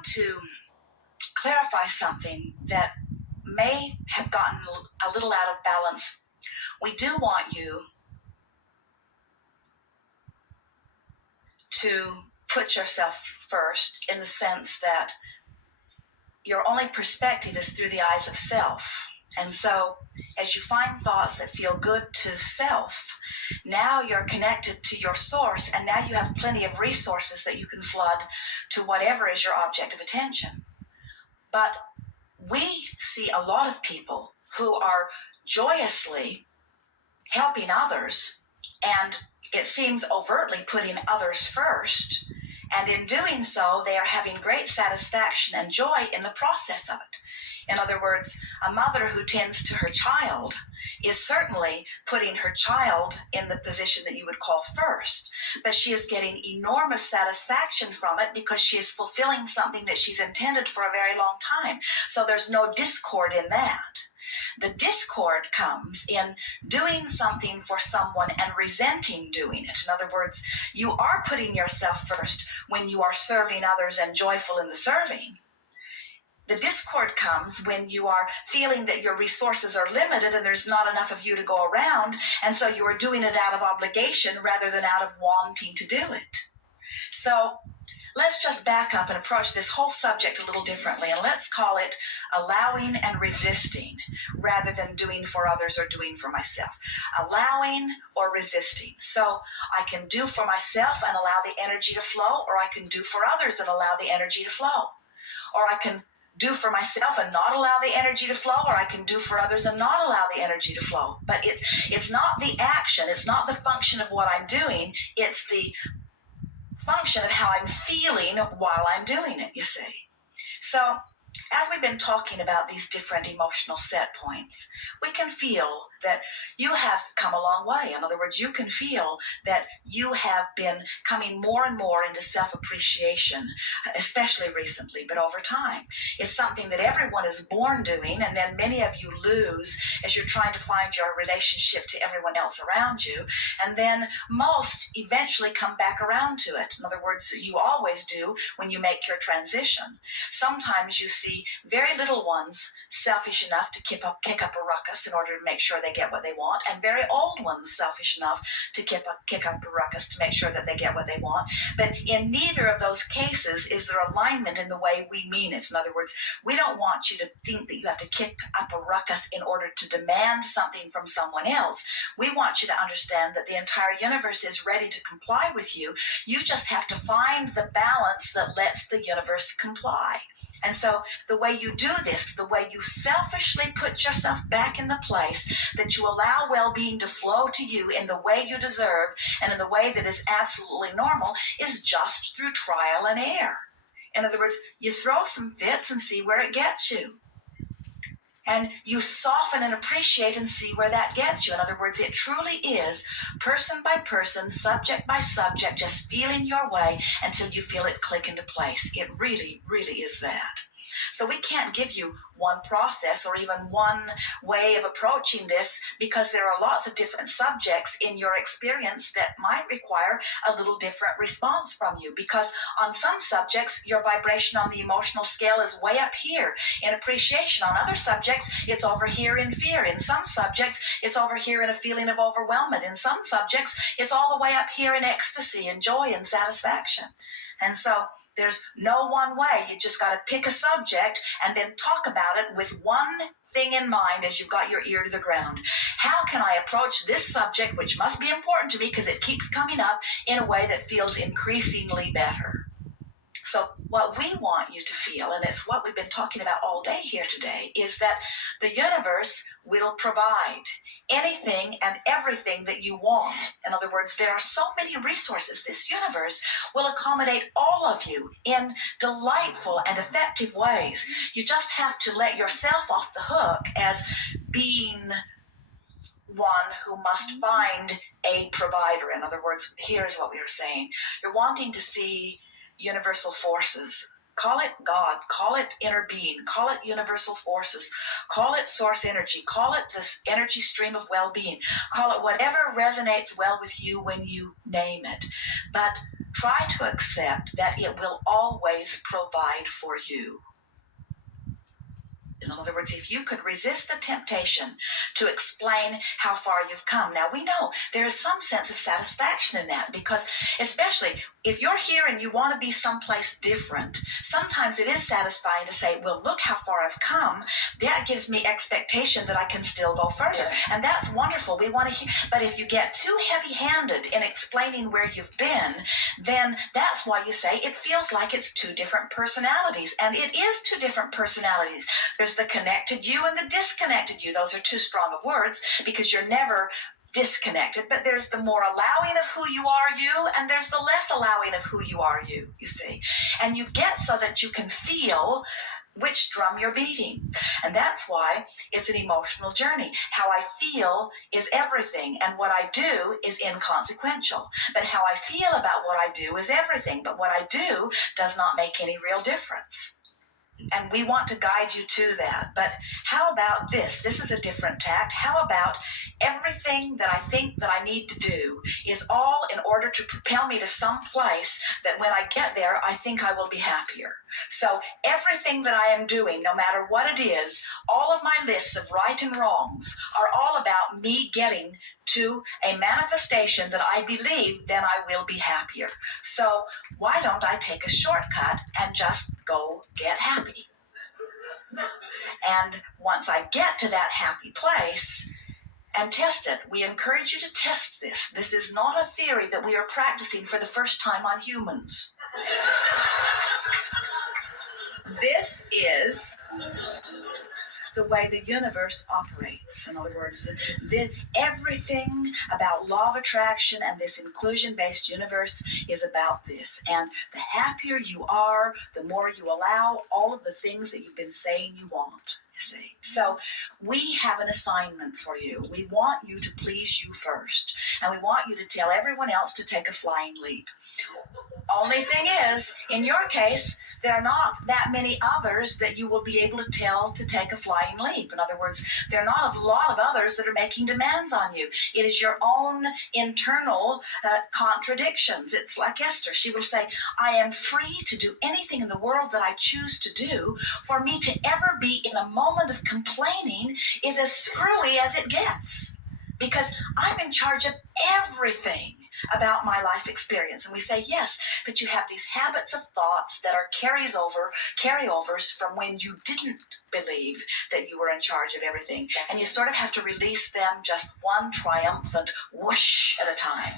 want to clarify something that may have gotten a little out of balance. We do want you to put yourself first, in the sense that your only perspective is through the eyes of self. And so as you find thoughts that feel good to self, now you're connected to your source, and now you have plenty of resources that you can flood to whatever is your object of attention. But we see a lot of people who are joyously helping others, and it seems overtly putting others first. And in doing so, they are having great satisfaction and joy in the process of it. In other words, a mother who tends to her child is certainly putting her child in the position that you would call first, but she is getting enormous satisfaction from it because she is fulfilling something that she's intended for a very long time. So there's no discord in that. The discord comes in doing something for someone and resenting doing it. In other words, you are putting yourself first when you are serving others and joyful in the serving. The discord comes when you are feeling that your resources are limited and there's not enough of you to go around, and so you are doing it out of obligation rather than out of wanting to do it. So let's just back up and approach this whole subject a little differently, and let's call it allowing and resisting rather than doing for others or doing for myself. Allowing or resisting. So I can do for myself and allow the energy to flow, or I can do for others and allow the energy to flow. Or I can do for myself and not allow the energy to flow, or I can do for others and not allow the energy to flow. But it's not the action, it's not the function of what I'm doing, it's the function of how I'm feeling while I'm doing it, you see. So as we've been talking about these different emotional set points, we can feel that you have come a long way. In other words, you can feel that you have been coming more and more into self-appreciation, especially recently, but over time. It's something that everyone is born doing, and then many of you lose as you're trying to find your relationship to everyone else around you, and then most eventually come back around to it. In other words, you always do when you make your transition. Sometimes you see very little ones selfish enough to kick up a ruckus in order to make sure they get what they want, and very old ones selfish enough to kick up a ruckus to make sure that they get what they want. But in neither of those cases is there alignment in the way we mean it. In other words, we don't want you to think that you have to kick up a ruckus in order to demand something from someone else. We want you to understand that the entire universe is ready to comply with you. You just have to find the balance that lets the universe comply. And so the way you do this, the way you selfishly put yourself back in the place that you allow well-being to flow to you in the way you deserve and in the way that is absolutely normal, is just through trial and error. In other words, you throw some fits and see where it gets you. And you soften and appreciate and see where that gets you. In other words, it truly is person by person, subject by subject, just feeling your way until you feel it click into place. It really, really is that. So we can't give you one process or even one way of approaching this, because there are lots of different subjects in your experience that might require a little different response from you. Because on some subjects, your vibration on the emotional scale is way up here in appreciation. On other subjects, it's over here in fear. In some subjects, it's over here in a feeling of overwhelmment. In some subjects, it's all the way up here in ecstasy and joy and satisfaction. And so there's no one way. You just got to pick a subject and then talk about it with one thing in mind as you've got your ear to the ground. How can I approach this subject, which must be important to me because it keeps coming up, in a way that feels increasingly better? So what we want you to feel, and it's what we've been talking about all day here today, is that the universe will provide anything and everything that you want. In other words, there are so many resources. This universe will accommodate all of you in delightful and effective ways. You just have to let yourself off the hook as being one who must find a provider. In other words, here's what we were saying. You're wanting to see universal forces call it God, call it inner being, call it universal forces, call it source energy, call it this energy stream of well-being, call it whatever resonates well with you when you name it. But try to accept that it will always provide for you. In other words, if you could resist the temptation to explain how far you've come. Now, we know there is some sense of satisfaction in that, because especially if you're here and you want to be someplace different, sometimes it is satisfying to say, well, look how far I've come. That gives me expectation that I can still go further. Yeah. And that's wonderful. We want to hear. But if you get too heavy-handed in explaining where you've been, then that's why you say it feels like it's two different personalities. And it is two different personalities. There's the connected you and the disconnected you. Those are too strong of words, because you're never disconnected, but there's the more allowing of who you are, you, and there's the less allowing of who you are, you see. And you get so that you can feel which drum you're beating. And that's why it's an emotional journey. How I feel is everything, and what I do is inconsequential. But how I feel about what I do is everything, but what I do does not make any real difference. And we want to guide you to that. But how about this? This is a different tact. How about everything that I think that I need to do is all in order to propel me to some place that when I get there, I think I will be happier. So everything that I am doing, no matter what it is, all of my lists of right and wrongs are all about me getting to a manifestation that I believe, then I will be happier. So why don't I take a shortcut and just go get happy? And once I get to that happy place and test it, we encourage you to test this. This is not a theory that we are practicing for the first time on humans. This is the way the universe operates. In other words, everything about law of attraction and this inclusion-based universe is about this. And the happier you are, the more you allow all of the things that you've been saying you want, you see. So we have an assignment for you. We want you to please you first. And we want you to tell everyone else to take a flying leap. Only thing is, in your case, there are not that many others that you will be able to tell to take a flying leap. In other words, there are not a lot of others that are making demands on you. It is your own internal contradictions. It's like Esther. She will say, I am free to do anything in the world that I choose to do. For me to ever be in a moment of complaining is as screwy as it gets, because I'm in charge of everything about my life experience. And we say, yes, but you have these habits of thoughts that are carryovers from when you didn't believe that you were in charge of everything. And you sort of have to release them just one triumphant whoosh at a time.